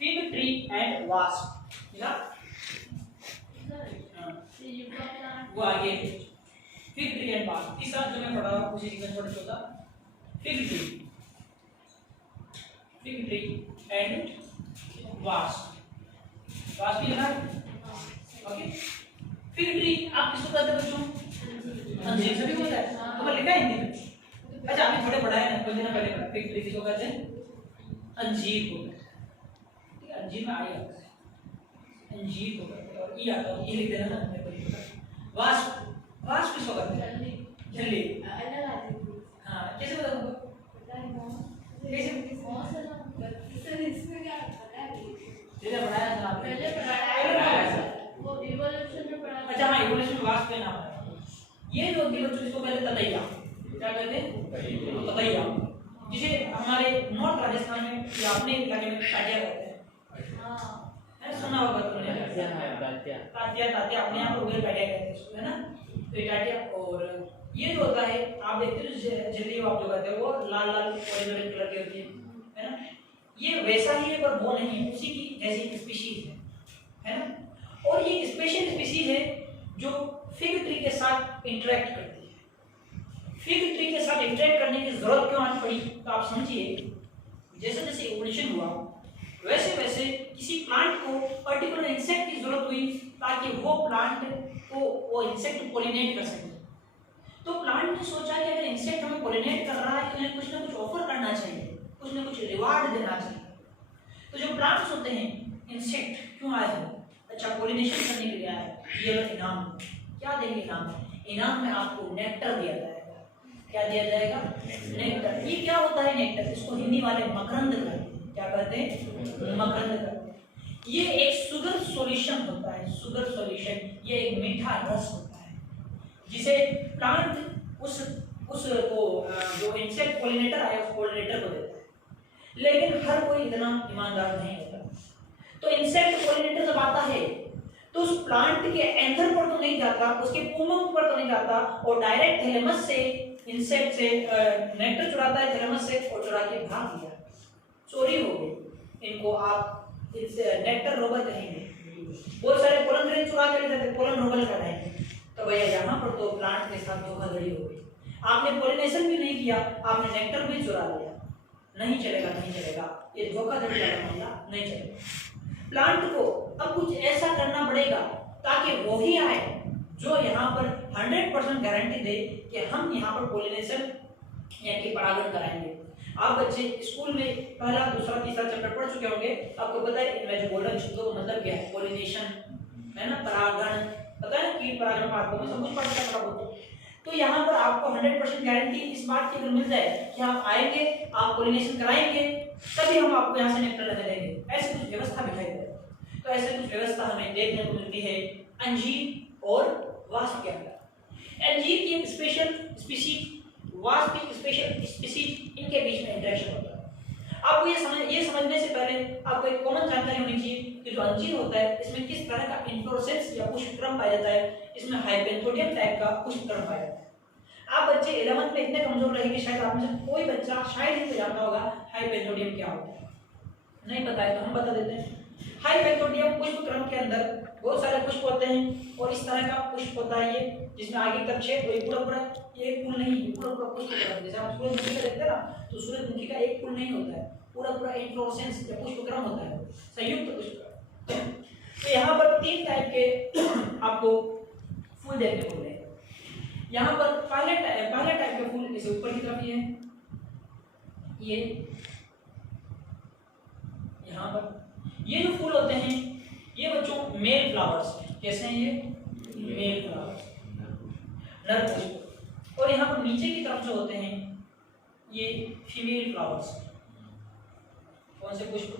Fig tree and wasp, वो आगे fig tree and wasp. तीसरा जो मैं पढ़ा रहा हूँ उसी का छोटा छोटा फिग ट्री एंड वास्प भी है। ओके, फिग ट्री आप किसको कहते हैं बच्चों? अंजीर, सभी को पता है, तो मैं लिखा है हिंदी में। अच्छा, आपने थोड़े पढ़ा है ना, कुछ दिन पहले पढ़ा। फिग ट्री किसको कहते हैं? अंजीर को कहते हैं। ठीक है, अंजीर में आई आता है, अंजीर को कहते हैं, और ई आता है, ई लिख देना ना, मेरे को नहीं पता। वास्प किसको कहते हैं? झल्ली। हाँ, कैसे पता तुमको? कैसे? इसमें क्या पता है? पहले पढ़ाया था आपने? पहले पढ़ाया था वो इवोल्यूशन में पढ़ा। अच्छा हाँ, इवोल्यूशन वास्प का नाम है। ये जो होती है बच्चों, इसको पहले ततैया, क्या कहते हैं? ततैया, जिसे हमारे नॉर्थ राजस्थान में या अपने इलाके में टाटिया कहते हैं। हाँ, सुना होगा तुमने? तातिया अपने यहाँ पर उधर टाटिया कहते हैं इसको, है ना? तो ये टाटिया, और ये जो होता है आप देखते हो झिल्ली, आप जो कहते हो वो लाल लाल ऑरेंज कलर की होती है ना? ये वैसा ही है पर वो नहीं है, उसी की जैसी स्पीशीज है ना? और ये स्पेशल स्पीशीज है जो फिग ट्री के साथ इंटरेक्ट करती है। फिग ट्री के साथ इंटरेक्ट करने की जरूरत क्यों आज पड़ी? तो आप समझिए, जैसे जैसे इवोल्यूशन हुआ वैसे वैसे किसी प्लांट को पर्टिकुलर इंसेक्ट की जरूरत हुई ताकि वो प्लांट को वो इंसेक्ट पोलिनेट कर सके। तो प्लांट ने सोचा कि अगर इंसेक्ट हमें पोलिनेट कर रहा है तो उन्हें कुछ ना कुछ ऑफर करना चाहिए, कुछ ना कुछ रिवार्ड देना चाहिए। तो जो प्लांट्स होते हैं, इंसेक्ट क्यों आए हो? अच्छा, पोलिनेशन करने के लिए आए, ये लो इनाम। क्या देंगे इनाम? इनाम में आपको नेक्टर दिया जाएगा। क्या दिया जाएगा? नेक्टर। ये क्या होता है नेक्टर? इसको हिंदी वाले मकरंद कहते हैं। क्या कहते हैं? मकरंद कहते हैं। ये एक शुगर सॉल्यूशन होता है, शुगर सॉल्यूशन। ये एक मीठा रस होता है जिसे प्लांट उस को जो इंसेक्ट पोलिनेटर आया उस पोलिनेटर को देता है। लेकिन हर कोई इतना ईमानदार नहीं होता। तो इंसेक्ट पोलिनेटर जब आता है तो उस प्लांट के एंथर पर तो नहीं जाता, उसके पूमम पर तो नहीं जाता, और डायरेक्ट थैलेमस से इंसेक्ट से नेक्टर चुराता है, थैलेमस से, और चुरा के भाग गया, चोरी हो गई। इनको आप इससे नेक्टर रोबल कहेंगे। बहुत सारे पोलन ग्रेन चुरा के ले जाते, पोलन रोबल कहलाएंगे। तो भैया यहाँ पर तो प्लांट के साथ धोखाधड़ी हो गई। आपने पोलिनेशन भी नहीं किया, आपने नेक्टर भी चुरा लिया। नहीं चलेगा, नहीं चलेगा, ये धोखाधड़ी वाला मामला नहीं चलेगा। प्लांट को अब कुछ ऐसा करना पड़ेगा ताकि वो ही आए जो यहाँ पर 100% गारंटी दे कि हम यहाँ पर पोलिनेशन यानी परागण कराएंगे। आप बच्चे स्कूल में पहला, दूसरा, तीसरा चैप्टर पढ़ चुके होंगे। आपको पता है इनमें जो गोल्डन शब्दों का मतलब क्या है? पोलिनेशन, है ना? परागण, पता है कीट परागण, आपको मैं सब कुछ पढ़ता है थोड़ा बहुत। तो यहाँ पर आपको 100% गारंटी इस बात की अगर मिल जाए कि आप आएंगे, आप पोलिनेशन कराएंगे, तभी हम आपको यहाँ से नेक्टर लेने देंगे। ऐसी कुछ व्यवस्था दिखाई दे। तो ऐसे कुछ व्यवस्था हमें देखने को मिलती है अंजीर और वास्प के अंदर। अंजीर की एक स्पेशल स्पीशीज, वास्प की स्पेशल स्पीशीज, इनके बीच में इंटरेक्शन होता है। आपको ये समझने से पहले आपको एक कॉमन जानकारी होनी चाहिए कि जो अंजीर होता है इसमें किस तरह का इन्फ्लोरेसेंस या पुष्पक्रम पाया जाता है। इसमें हाइपेंथोडियम टाइप का पुष्पक्रम पाया जाता है। आप बच्चे 11th में इतने कमजोर रहेंगे, शायद आप में से कोई बच्चा शायद ही जानता होगा हाइपेंथोडियम क्या होता है। नहीं पता है तो हम बता देते हैं। हाइपेंथोडियम पुष्पक्रम के अंदर बहुत सारे पुष्प होते हैं और इस तरह का पुष्प होता है ये, जिसमें आगे तक छेद, वही पूरा ये एक फूल नहीं, पूरा पुष्पक्रम। जैसे हम सूरजमुखी का देखते हैं ना, तो सूरजमुखी का एक फूल नहीं होता है, पूरा इन्फ्लोरेसेंस या पुष्पक्रम होता है, संयुक्त पुष्पक्रम। तो यहाँ पर 3 टाइप के आपको फूल देखने को मिलेंगे। यहाँ पर पहले टाइप के फूल जैसे ऊपर की तरफ ये यहाँ पर ये जो फूल होते हैं ये बच्चों मेल फ्लावर्स हैं। कैसे हैं ये? मेल फ्लावर्स, नर पुष्प। और यहाँ पर नीचे की तरफ जो होते हैं ये फीमेल फ्लावर्स। कौन से पुष्प?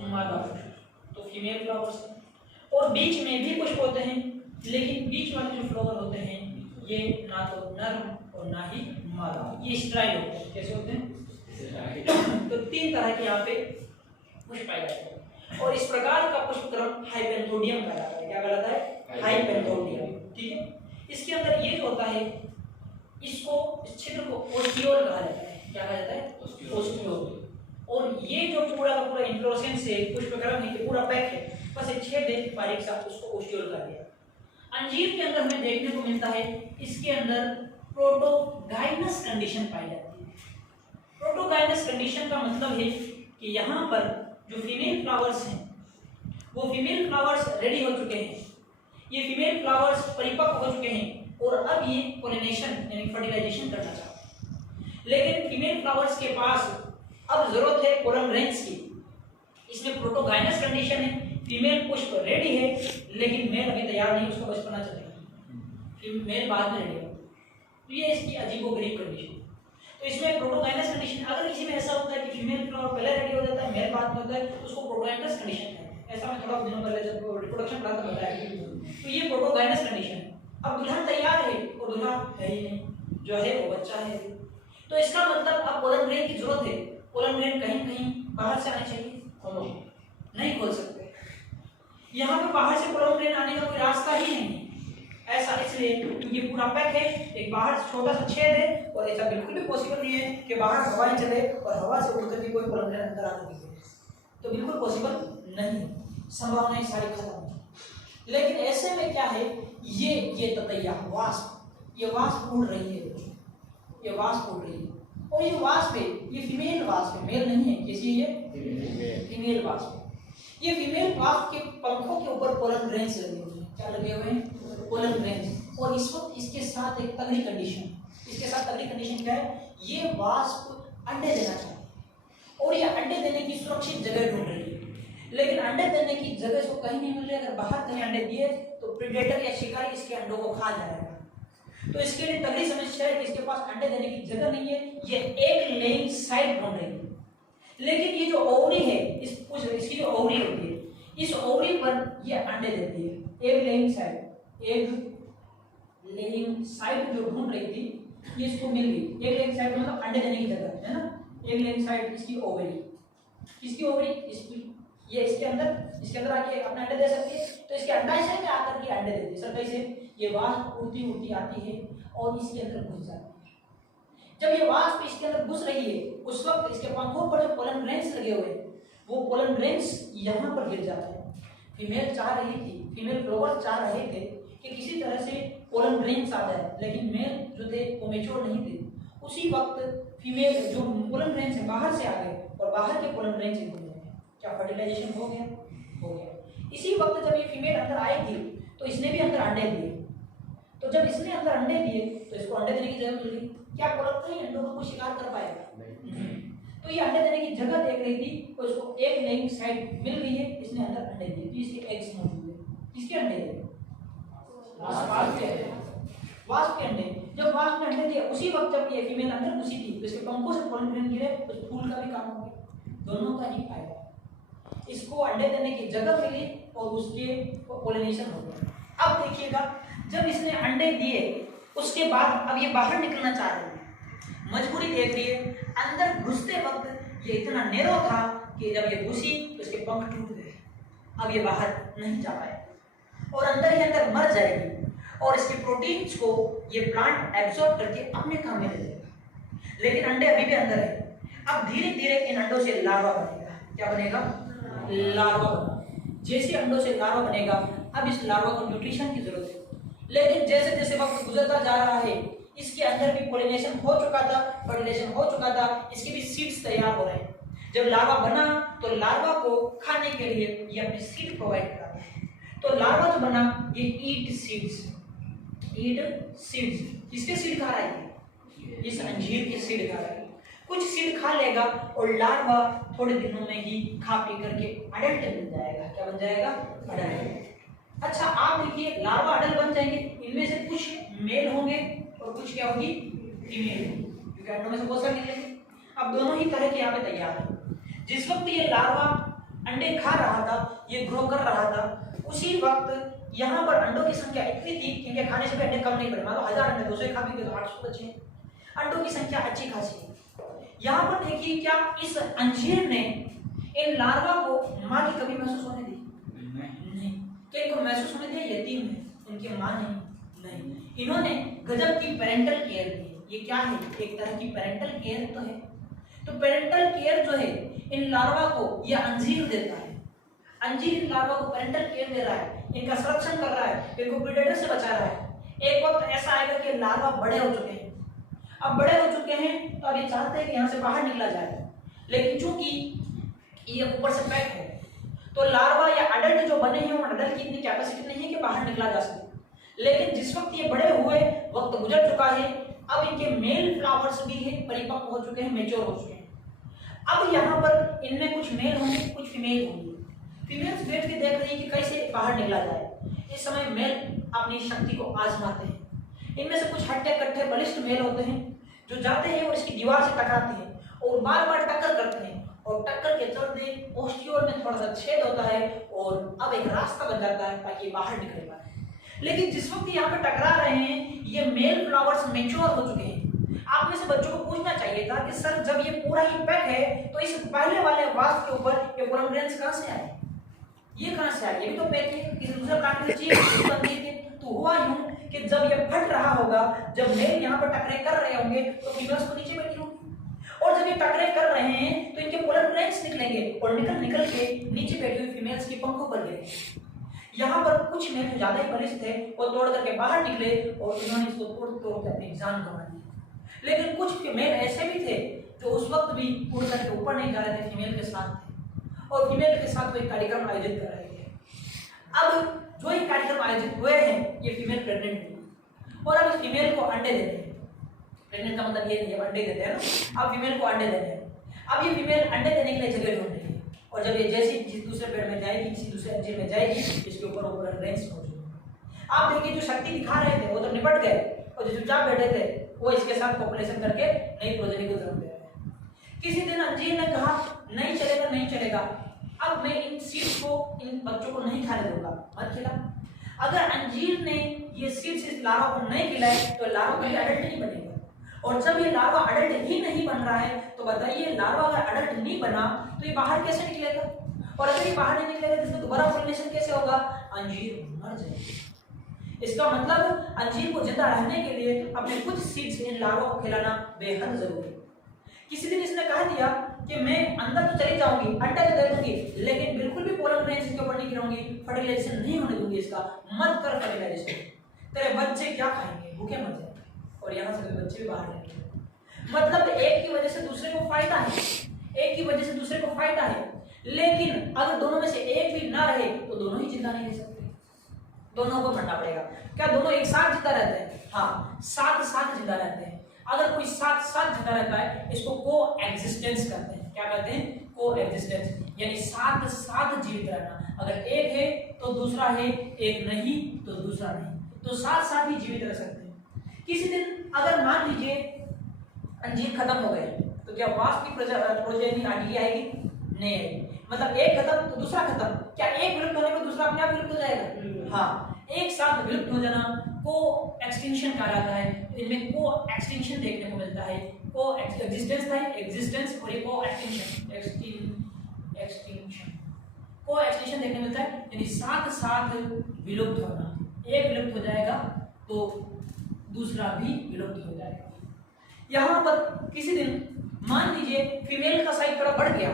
मादा पुष्प, तो फीमेल फ्लावर्स हैं। और बीच में भी पुष्प होते हैं, लेकिन बीच वाले जो फ्लावर होते हैं ये ना तो नर और ना ही मादा, ये स्ट्राइल होते हैं। कैसे होते हैं? तो 3 तरह के यहाँ पे पुष्प पाए जाते हैं और इस प्रकार का पुष्पक्रम हाइपेंथोडियम कहलाता है। क्या कहलाता है? हाइपेंथोडियम। ठीक है। इसके अंदर ये जो होता है इसको, इस क्षेत्र को ओस्टियोल कहा जाता है। क्या कहा जाता है? ओस्टियोल। और ये जो पूरा का पूरा इन्फ्लोरेसेंस से पुष्पक्रम है कि पूरा पैक है, बस एक छेद है बारीक सा, उसको ओस्टियोल कर दिया। अंजीर के अंदर हमें देखने को मिलता है इसके अंदर प्रोटोगाइनस कंडीशन पाई जाती है। प्रोटोगाइनस कंडीशन का मतलब है कि यहाँ पर जो फीमेल फ्लावर्स हैं वो फीमेल फ्लावर्स रेडी हो चुके हैं, ये फीमेल फ्लावर्स परिपक्व हो चुके हैं और अब ये पोलिनेशन यानी फर्टिलाइजेशन करना चाहते हैं। लेकिन फीमेल फ्लावर्स के पास अब जरूरत है पोलन ग्रेन्स की। इसमें प्रोटोगाइनस कंडीशन है, फीमेल पुष्प रेडी है लेकिन मेल अभी तैयार नहीं, उसको बचपना चलेगा, मेल बाद में रेडी होगा। तो ये इसकी अजीबोगरीब कंडीशन। तो इसमें प्रोटोगाइनस कंडीशन, अगर किसी में ऐसा होता है कि फीमेल फ्लावर पहले रेडी हो जाता है, मेल बाद में होता है, तो उसको प्रोटोगाइनस कंडीशन कहते हैं। ऐसा मैं थोड़ा दिनों पहले जब रिप्रोडक्शन पढ़ा था बताया। तो ये प्रोटोगाइनस कंडीशन है। अब दुल्हन तैयार है और दूल्हा है ही नहीं, जो है वो बच्चा है। तो इसका मतलब अब पोलन ग्रेन की जरूरत है। पोलन ग्रेन कहीं कहीं बाहर से आने चाहिए, खोलो नहीं खोल सकते, यहाँ पे बाहर से पोलन ग्रेन आने का कोई रास्ता ही नहीं। ऐसा इसलिए क्योंकि पूरा पैक है, एक बाहर छोटा सा छेद है और ऐसा बिल्कुल भी पॉसिबल नहीं है कि बाहर हवाएं चले और हवा से उड़ करके कोई पोलन ग्रेन अंदर आ सके, तो बिल्कुल पॉसिबल नहीं, संभावनाएं सारी खत्म। लेकिन ऐसे में क्या है, ये ततैया वास्प, ये वास्प उड़ रही है, ये वास्प उड़ रही है और ये वास्प है, ये फीमेल वास्प है, मेल नहीं है, किसी ये फीमेल वास्प है। ये फीमेल वास्प के पंखों के ऊपर पोलन ग्रेन्स लगे हुए हैं। क्या लगे हुए हैं? Pollen grains. और इस वक्त इसके साथ एक तगड़ी कंडीशन, इसके साथ तगड़ी कंडीशन क्या है, ये वास्प अंडे देना चाहती है और ये अंडे देने की सुरक्षित जगह ढूंढ रही है, लेकिन अंडे देने की जगह इसको कहीं नहीं मिल रही। अगर बाहर कहीं अंडे दिए तो प्रेडेटर या शिकारी इसके अंडों को खा जाएगा। तो इसके लिए तगड़ी समस्या है कि इसके पास अंडे देने की जगह नहीं है, ये एक लेइंग साइट ढूंढ रही है। लेकिन ये जो ओवरी है, इसकी जो ओवरी होती है, इस ओवरी पर ये अंडे देती है। एक लेइंग साइट जो ढूंढ रही थी ये इसको मिल गई। एक लेइंग साइट मतलब अंडे देने की जगह है ना, एक लेइंग साइट इसकी ओवरी, इसकी ओवरी इसकी, ये इसके अंदर आके अपने अंडे दे सकती है। तो इसके अंडाशय में आकर के अंडे देती है। सर कैसे? ये वास्प उड़ती उड़ती आती है और इसके अंदर घुस जाती है। जब ये वास्प इसके अंदर घुस रही है उस वक्त इसके पंखों पर जो पोलन ग्रेन्स लगे हुए वो पोलन ग्रेन्स यहाँ पर गिर जाता है। फीमेल चाह रही थी, फीमेल फ्लावर चाह रहे थे कि किसी तरह से पोलन ग्रेन्स आ जाए, लेकिन मेल जो थे वो मैच्योर नहीं थे। उसी वक्त फीमेल जो पोलन ग्रेन्स है बाहर से आ गए और बाहर के पोलन ग्रेन्स से घुस गए। क्या फर्टिलाइजेशन हो गया? हो गया। इसी वक्त जब ये फीमेल अंदर आएगी तो इसने भी अंदर अंडे दिए। तो जब इसने अंदर अंडे दिए तो इसको अंडे देने की जगह मिल गई। क्या पोलन ग्रेन अंडों को शिकार कर पाएगा? नहीं। तो ये अंडे देने की जगह देख रही थी, तो इसको एक लेइंग साइट मिल गई है, इसने अंदर अंडे दिए, तो इसके एग्स मौजूद है। इसके अंडे है वास्प के अंडे। जब वास्प ने अंडे दिए उसी वक्त जब ये फीमेल अंदर घुसी थी तो इसके पंखों से पोलन ग्रेन गिरे, तो फूल का भी काम हो गया, दोनों का ही फायदा। इसको अंडे देने की जगह मिली और उसके पोलिनेशन हो गया। अब देखिएगा, जब इसने अंडे दिए उसके बाद अब ये बाहर निकलना चाह रही है, मजबूरी देख रही है। अंदर घुसते वक्त ये इतना नैरो था कि जब ये घुसी तो इसके पंख टूट गए, अब ये बाहर नहीं जा पाएगी और अंदर ही अंदर मर जाएगी और इसके प्रोटीन्स को ये प्लांट एब्जॉर्ब करके अपने काम में ले लेगा। लेकिन अंडे अभी भी अंदर है। अब धीरे धीरे इन अंडों से लार्वा बनेगा। क्या बनेगा? लार्वा बनेगा। जैसे अंडों से लार्वा बनेगा, अब इस लार्वा को न्यूट्रिशन की जरूरत है। लेकिन जैसे जैसे वक्त गुजरता जा रहा है इसके अंदर भी पोलिनेशन हो चुका था, फर्टिलाइजेशन हो चुका था, इसके भी सीड्स तैयार हो रहे हैं। जब लार्वा बना तो लार्वा को खाने के लिए ये अपने सीड प्रोवाइड कराता है। तो लार्वा जो बना ये ईट सीड्स, किसके सीड खा रहा है? इस अंजीर के सीड खा रहा है। कुछ सीड खा लेगा और लार्वा थोड़े दिनों में ही खा पी करके अडल्ट बन जाएगा। क्या बन जाएगा? अडल्ट। अच्छा, आप देखिए, लार्वा अडल्ट बन जाएंगे, इनमें से कुछ मेल होंगे और कुछ क्या होगी? फीमेल, क्योंकि अंडों में से बहुत सारे निकलेंगे। अब दोनों ही तरह के यहाँ पे तैयार है। जिस वक्त ये लार्वा अंडे खा रहा था, ये ग्रो कर रहा था, उसी वक्त यहाँ पर अंडों की संख्या इतनी थी कि खाने से भी अंडे कम नहीं पड़े। मान लो 1000 अंडे 200 खा पी के तो 800 बचे। अंडों की संख्या अच्छी खासी है। यहाँ पर देखिए, क्या इस अंजीर ने इन लार्वा को माँ की कमी महसूस होने दी? नहीं। क्या इनको महसूस होने दिया यतीम है, इनकी माँ नहीं। इन्होंने गजब की पेरेंटल केयर दी। ये क्या है? एक तरह की पेरेंटल केयर तो है। तो पेरेंटल केयर जो है इन लार्वा को यह अंजीर देता है। अंजीर इन लार्वा को पेरेंटल केयर दे रहा है, इनका संरक्षण कर रहा है, इनको प्रेडेटर से बचा रहा है। एक वक्त ऐसा आएगा कि लार्वा बड़े हो चुके हैं, अब बड़े हो चुके हैं तो अब ये चाहते हैं कि यहाँ से बाहर निकला जाए, लेकिन चूंकि ये ऊपर से पैक है तो लार्वा या अडल्ट जो बने हैं उन अडल्ट की इतनी कैपेसिटी नहीं है कि बाहर निकला जा सके। लेकिन जिस वक्त ये बड़े हुए, वक्त गुजर चुका है, अब इनके मेल फ्लावर्स भी है, परिपक्व हो चुके हैं, मैच्योर हो चुके हैं। अब यहाँ पर इनमें कुछ मेल होंगे, कुछ फीमेल होंगी। फीमेल्स बैठ के देख रही है कि कैसे बाहर निकला जाए। इस समय मेल अपनी शक्ति को आजमाते हैं। इनमें से कुछ हट्टे कट्टे बलिष्ठ मेल होते हैं जो जाते हैं और इसकी दीवार से टकराते हैं और बार बार टक्कर करते हैं, और टक्कर के चलते ओस्टियोल में थोड़ा सा छेद होता है और अब एक रास्ता बन जाता है ताकि बाहर निकल पाए। लेकिन जिस वक्त यहाँ पे टकरा रहे हैं ये मेल फ्लावर्स मैच्योर हो चुके हैं। आप में से बच्चों को पूछना चाहिए था कि सर जब ये पूरा ही पैक है तो इस पहले वाले वास्प के ऊपर ये पोलन ग्रेन्स कहाँ से आए, ये कहाँ से आए? ये भी तो पैक है, किसी दूसरे प्लांट में चाहिए। तो हुआ यूं कि जब ये फट रहा होगा, जब मेल यहाँ पर टकरे कर रहे होंगे तो फीमेल्स को नीचे बैठी होंगी, और जब ये टकरे कर रहे हैं तो इनके पोलन ग्रेन्स निकलेंगे और निकल के नीचे बैठी हुई फीमेल्स की पंखों पर गिरेंगे। यहाँ पर कुछ मेल जो ज्यादा ही बलिष्ठ थे वो तोड़ करके बाहर निकले और उन्होंने इसको तोड़ के अपनी जान गंवा दी। लेकिन कुछ मेल ऐसे भी थे जो उस वक्त भी उड़ करके ऊपर नहीं जा रहे थे, फीमेल के साथ थे और फीमेल के साथ वो एक कार्यक्रम आयोजित कर रहे थे। अब जो ये कार्यक्रम आयोजित हुए हैं ये फीमेल प्रेग्नेंट हुई और अब इस फीमेल को अंडे देते हैं। प्रेग्नेंट का मतलब ये नहीं है अंडे देते हैं ना, अब फीमेल को अंडे देते हैं। अब ये फीमेल अंडे देने के लिए जगह ढूंढ रही है और जब ये जैसे किसी दूसरे पेड़ में जाएगी, किसी दूसरे अंजीर में जाएगी, इसके ऊपर पोलन ग्रेन्स मौजूद। आप देखिए जो शक्ति दिखा रहे थे वो तो निपट गए और जो चुपचाप बैठे थे वो इसके साथ पॉपुलेशन करके नई प्रोजेनी को जन्म दे रहे हैं। किसी दिन अंजीर ने कहा नहीं चलेगा, नहीं चलेगा, अब मैं इन सीड्स को इन बच्चों को नहीं खाने दूंगा, मत खिला। अगर अंजीर ने ये सीड्स इस लार्वा को नहीं खिलाए तो लार्वा कभी अडल्ट नहीं बनेगा, और जब ये लार्वा अडल्ट ही नहीं बन रहा है तो बताइए लार्वा अगर अडल्ट नहीं बना तो ये बाहर कैसे निकलेगा, और अगर ये बाहर नहीं निकलेगा तो इसमें दोबारा पॉलिनेशन कैसे होगा, अंजीर मर जाएगा। इसका मतलब अंजीर को जिंदा रहने के लिए अपने कुछ सीड्स इन लार्वा को खिलाना बेहद जरूरी है। किसी दिन इसने कह दिया कि मैं अंदर तो चली जाऊंगी, अंडा तो दे दूंगी, लेकिन बिल्कुल भी पोलन ग्रेन्स इसके ऊपर नहीं गिराऊंगी, फर्टिलाइजेशन नहीं होने दूंगी, इसका मत कर फर्टिलाइजेशन, तेरे बच्चे क्या खाएंगे, भूखे मर जाएंगे, और यहाँ से बच्चे भी बाहर रहेंगे। मतलब एक की वजह से दूसरे को फायदा है, एक की वजह से दूसरे को फायदा है, लेकिन अगर दोनों में से एक भी ना रहे तो दोनों ही जिंदा नहीं रह सकते, दोनों को मरना पड़ेगा। क्या दोनों एक साथ जिंदा रहते हैं? हाँ, साथ साथ जिंदा रहते हैं। अगर कोई साथ साथ जिंदा रहता है इसको को एग्जिस्टेंस कहते हैं। क्या कहते हैं? को एग्जिस्टेंस, यानी साथ साथ जीवित रहना। अगर एक है तो दूसरा है, एक नहीं तो दूसरा नहीं, तो साथ साथ ही जीवित रह सकते हैं। किसी दिन अगर मान लीजिए अंजीर खत्म हो गए तो क्या वास्प की प्रोजेनी आगे आएगी? नहीं आएगी। मतलब एक खत्म तो दूसरा खत्म। क्या एक विलुप्त होने पर दूसरा अपने आप विलुप्त हो जाएगा? हाँ, एक साथ विलुप्त हो जाना को एक्सटिंक्शन कहा जाता है। तो इनमें को एक्सटिंक्शन देखने को मिलता है। को एग्जिस्टेंस था, एग्जिस्टेंस, और ये को एक्सटिंक्शन, एक्सटिंक्शन, को एक्सटिंक्शन देखने मिलता है, यानी साथ साथ विलुप्त होना। एक विलुप्त हो जाएगा तो दूसरा भी विलुप्त हो जाएगा। यहाँ पर किसी दिन मान लीजिए फीमेल का साइज थोड़ा बढ़ गया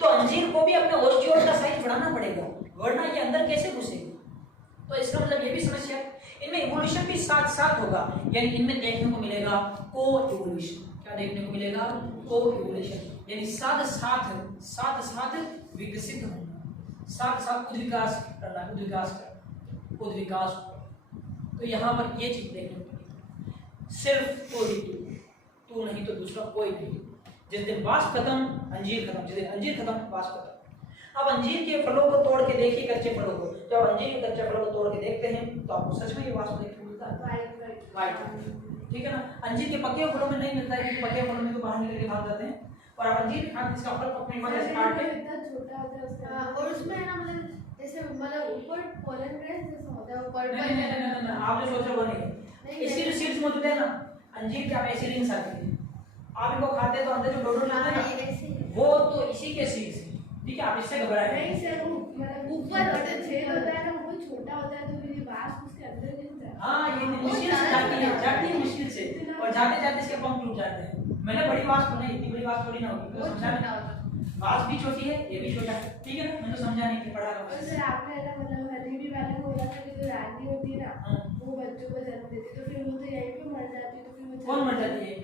तो अंजीर को भी अपने ओस्टियोल का साइज बढ़ाना पड़ेगा, वरना ये अंदर कैसे घुसेगी। तो इसका मतलब ये भी समस्या है। इनमें इवोल्यूशन भी साथ साथ होगा, यानी इनमें देखने को मिलेगा को इवोल्यूशन। क्या देखने को मिलेगा? को इवोल्यूशन, यानी साथ साथ विकसित होना, साथ साथ उद्विकास करना, उद्विकास। तो यहाँ पर ये चीज देखने को मिलेगी। सिर्फ तू नहीं तो दूसरा कोई नहीं। जिस दिन वास्प खत्म अंजीर खत्म, जिस दिन अंजीर खत्म वास्प खत्म। अब अंजीर के फलों को तोड़ के देखिए, कच्चे फलों को। जब अंजीर के कच्चे फलों को तोड़ के देखते हैं तो आपको सच में ये वास्प देखने को मिलता है, वाइट, ठीक है ना। अंजीर के पके फलों में नहीं मिलता है, क्योंकि पके फलों में तो बाहर निकल के भाग जाते हैं, और अंजीर खाते इसका फल अपने मन से काट के इतना छोटा होता है उसका, और उसमें है ना मतलब जैसे मतलब ऊपर पोलन ग्रेन्स जैसा होता है, ऊपर नहीं, आपने सोचा वो नहीं। इसी सीड्स मौजूद है ना अंजीर के, आप ऐसी रिंग्स आती है, आप इनको खाते तो अंदर जो डोडो लगता है ना वो तो इसी के सीड्स है, ठीक है। आप इससे घबराए नहीं सर, मतलब ऊपर होता है, छेद होता है ना, वो छोटा होता है, तो ये वास्प उसके अंदर गिरता है। हाँ, ये मुश्किल से जाती है मुश्किल से, और जाते जाते इसके पंख टूट जाते हैं। मैंने बड़ी वास्प बनाई, इतनी बड़ी बात थोड़ी ना होगी, तो वो समझा छोटा ना, होता है। बात भी छोटी है, ये भी छोटा है, ठीक है ना, मैं तो समझा नहीं कि पढ़ा रहा जैसे आपने है ना मतलब हनीबी वाले को बोला था कि जो रानी होती है ना वो बच्चों को जन्म देती है, तो फिर वो तो यहीं पे मर जाती है, तो फिर वो कौन मर जाती है?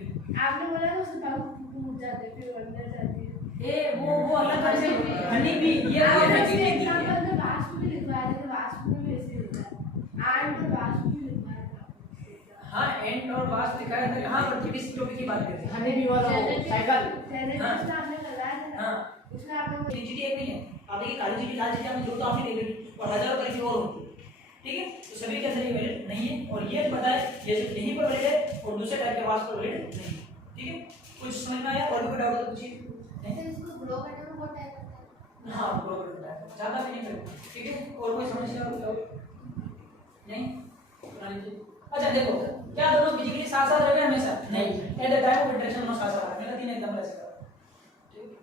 आपने बोला ना उसके बाबू टूट जाते हैं फिर अंदर जाती है। ए वो अलग तरह से हनी भी ये आपने इसके है एग्जांपल में वास्तु भी लिखवाया था, वास्तु में भी ऐसे होता है, आंट और वास्तु भी लिखवाया था। हाँ एंड और वास्ट दिखाया था, हाँ पर किस टॉपिक की बात करते हैं? हनी भी वाला साइकिल। जेनेटिक्स में आपने कराया था ना, हाँ उसमें आपने चीटी एक नहीं है, आप देखिए काली चीटी लाल चीटी आपने जो तो आपने देख ली और हजारों तरह की और होती है, ठीक है, तो सभी के अंदर ये वैलिड नहीं है, और ये बताए ये सिर्फ यहीं पर वैलिड है और दूसरे टाइप के वास्ट पर वैलिड नहीं है, ठीक है, कुछ समझ में आया? और भी कोई डाउट तो पूछिए। ऐसे इसको ग्रो करने में बहुत टाइम लगता है। हाँ ग्रो करता है, ज़्यादा भी नहीं करता, ठीक है, और कोई समस्या नहीं? बना लीजिए। अच्छा देखो, क्या दोनों फिजिकली साथ साथ रहेंगे हमेशा? नहीं, at the time of interaction दोनों साथ साथ रहेंगे, तीन एकदम ऐसे। ठीक है,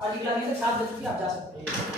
आज की क्लास में 7 बजे तक आप जा सकते हैं।